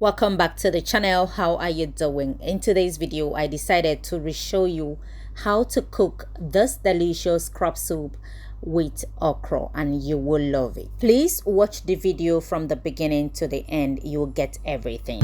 Welcome back to the channel. How are you doing? In today's video I decided to show you how to cook this delicious crab soup with okra, and you will love it. Please watch the video from the beginning to the end. You will get everything.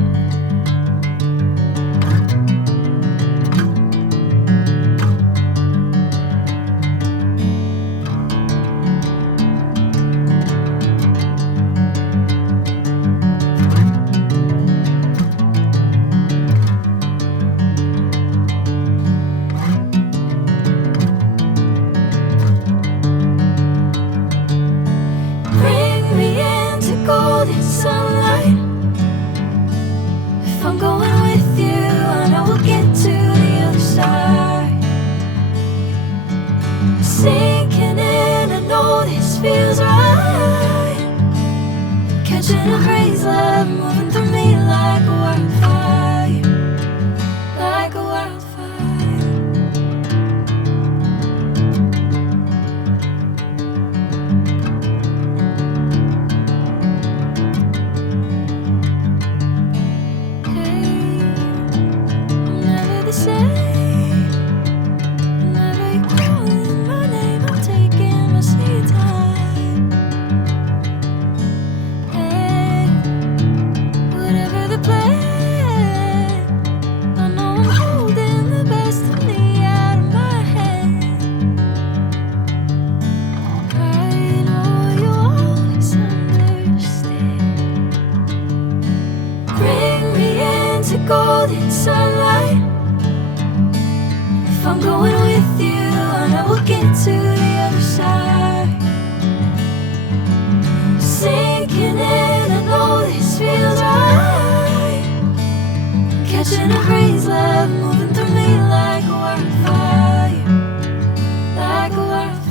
Sinking in, I know this feels right. Catching a crazy love moving through me like a wildfire, like a wildfire. Hey, I'm never the same. Golden sunlight. If I'm going with you, I know we'll get to the other side. Sinking in, I know this feels right. Catching a crazy love moving through me like a wildfire, like a wildfire.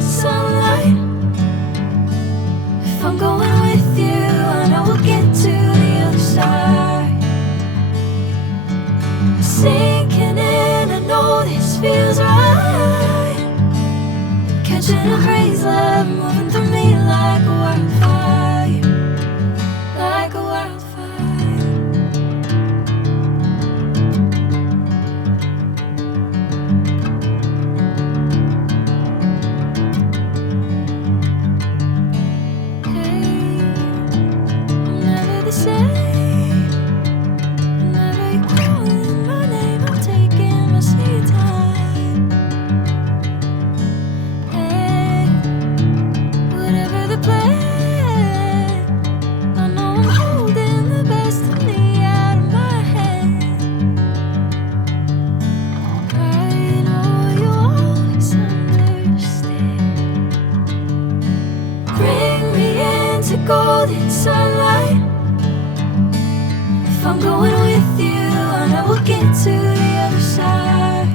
Sunlight. If I'm going with you, I know we'll get to the other side. Sinking in, I know this feels right. Catching a crazy love moving through me like a wildfire, like a wildfire. Golden sunlight. If I'm going with you, I know we'll get to the other side.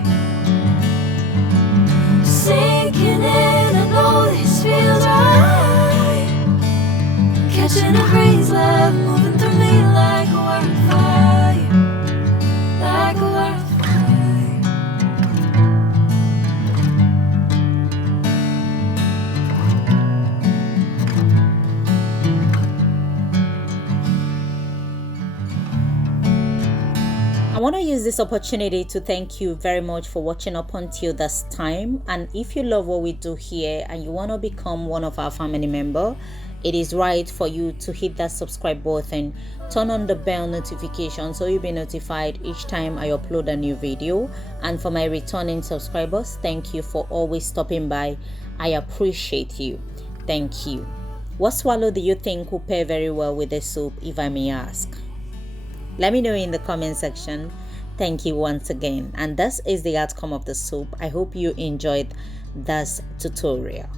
want to use this opportunity to thank you very much for watching up until this time. And if you love what we do here and you want to become one of our family member, it is right for you to hit that subscribe button, turn on the bell notification so you'll be notified each time I upload a new video. And for my returning subscribers, thank you for always stopping by. I appreciate you. Thank you. What swallow do you think will pair very well with the soup, if I may ask? Let me know in the comment section. Thank you once again. And this is the outcome of the soup. I hope you enjoyed this tutorial.